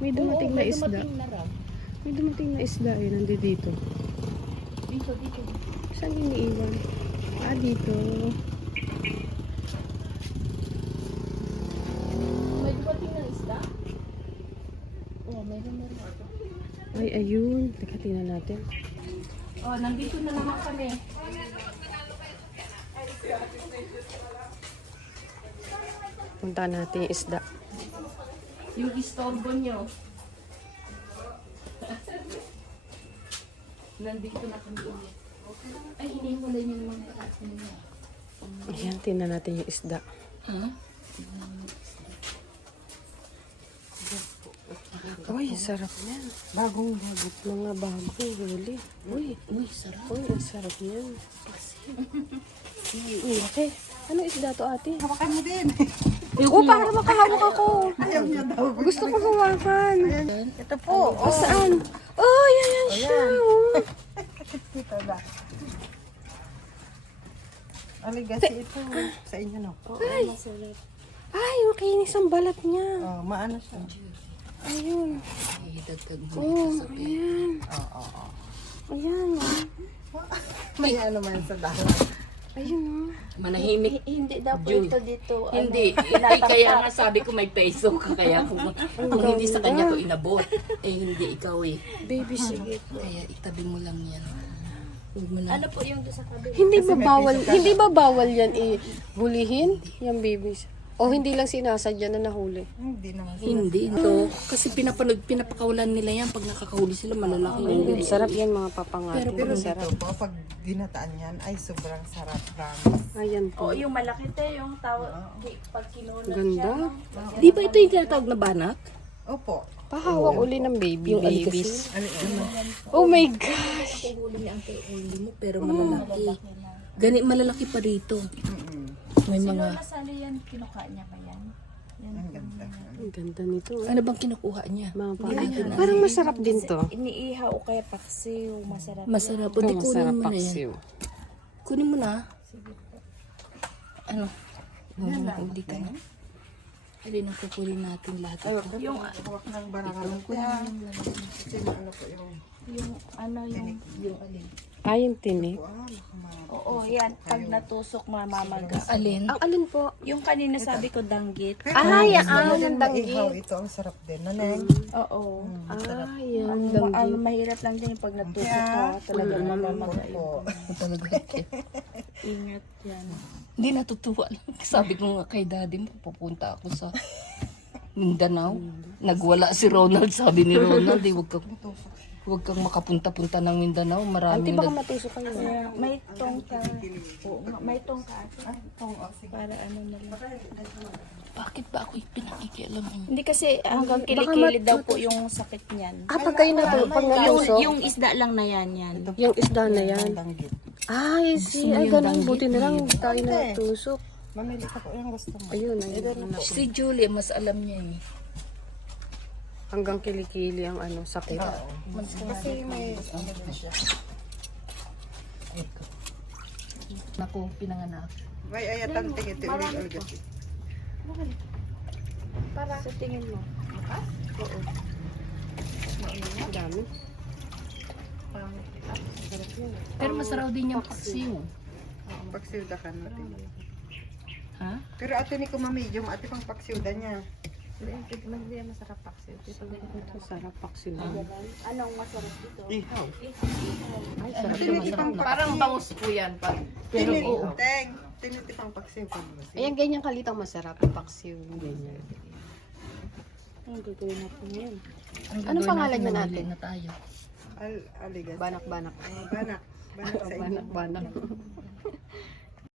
May dumating na may isda. dumating na raw. May dumating na isda eh, nandito. Dito, dito. Saan iniiwan? Ah, dito. May dumating na isda? Oo, meron na rin. Ay, ayun. Teka, tingnan natin. Oh, nandito na naman kami. Punta natin yung isda. Yung istorbo nyo. Nandito na kami ulit. Ay, hiniwalay nyo naman pa kasi nila. Ayan, tingnan natin yung isda. Ha? Uy, sarap niyan. Bagong-bago. Mga bagong huli. Uy, Sarap. uy, ang sarap niyan. Uy, okay. Anong isda to, ate? Hawakan mo din. Oh, para makahawak ako. Ayaw niya daw. Gusto ko hawakan. Ito po. Oh, saan? Oh, yan siya. Oh. Ito ba? Aligasi ito. Sa inyo no? Ay, ay, makinis ang balat niya. Oh, maano siya? Ayun. Idagdag mo. Oh, ayan. Oo. Ayan. May ano man sa dahon. Ayun, oh. Manahimik. Hindi daw po June. ito dito. Hindi. Kaya nga sabi ko may peso ka. Kaya kung hindi sa kanya ko inabot. Eh, hindi ikaw eh. Baby, sige. Kaya itabi mo lang yan. Huwag mo na. Ano po yung doon sa kabila? Hindi ba bawal yan hulihin? Yung babies. O hindi lang sinasadya na nahuli. Hindi naman. Hindi. Ito, kasi pinapakawalan nila yan. Pag nakakahuli sila, malalaki yung Sarap yan mga papangatin. Pero Sarap. dito po, pag ginataan yan, ay sobrang sarap. Promise. Ayan po. O yung malaki te, yung pag kinunod Ganda. siya. Di ba ito yung tinatawag na banak? Opo. Pahawak uli ng baby. Yung Babies. Ano? Oh my gosh. Huli niya ang huli mo, pero malalaki. Malalaki pa rito. May mga... Nasali yan, kinuka niya pa yan. Ang ganda. Ang ganda nito. Ano bang kinukuha niya? Mga papangatin. Parang masarap din to. Iniihaw o kaya paksiw, masarap. Masarap. O, di kunin Masarap mo na yan. paksiw. Kunin mo na. Ano? Hindi ka na. Hindi na kukunin natin lahat. Yung hawak ng barakalong ko yan. Kasi ano po yung... Yung ano yung... Yung alin? Ayun tinik. Oo, yan. Pag natusok, mamamaga. Alin? Ang alin po? Yung kanina sabi ko danggit. Ay, Gusto mo ang din danggit. maihaw. Ito ang sarap din. Naneng. Oo. Ay, Ang, yan. ang mahirap lang din pag natusok ka, talaga mamamaga yun. Opo. Talaga. Ingat yan. Hindi natutuwa lang. Sabi ko nga kay daddy mo, pupunta ako sa Mindanao. Nagwala si Ronald. Sabi ni Ronald, huwag kang makapunta-punta ng Mindanao. Ante, Maraming baka matusok kayo. Kaya may tong ka. Oo, may tong ka. Para ano na lang. Bakit ba ako pinakikialam mo? Hindi kasi hanggang kilikili daw po yung sakit niyan. Ah, pag kayo pag natusok, Yung isda lang na yan. yung isda na yan. Danggit. Ay, see, ay ganun. Buti na lang tayo natusok. Mamili ka po yung gusto mo. Ayun, ayun. Si Julie, mas alam niya eh. Hanggang kilikili ang ano, sakit. Kasi may ano din siya. Naku, pinanganak. May ayatan tingin ito ulit aligasi. Para sa tingin mo. Ang dami. Pero masaraw din yung paksiw. Pagsiwda ka natin. Ha? Pero ate ni ko medium, ate pang pagsiwda niya. Hindi masarap paksiw. Ito, sarap paksiw. Anong masarap dito? Ihaw. Ay, sarap. Tiniti pang Parang bangus po yan. Pero teng. Tiniti pang pagsiw ka mo. Ayan, ganyan kalitang masarap. Paksiw. Ganyan. Ang gagawin natin yan. Anong pangalan niya natin? Na tayo. Aligasi. Banak-banak. Banak. Banak sa inyo. Banak-banak.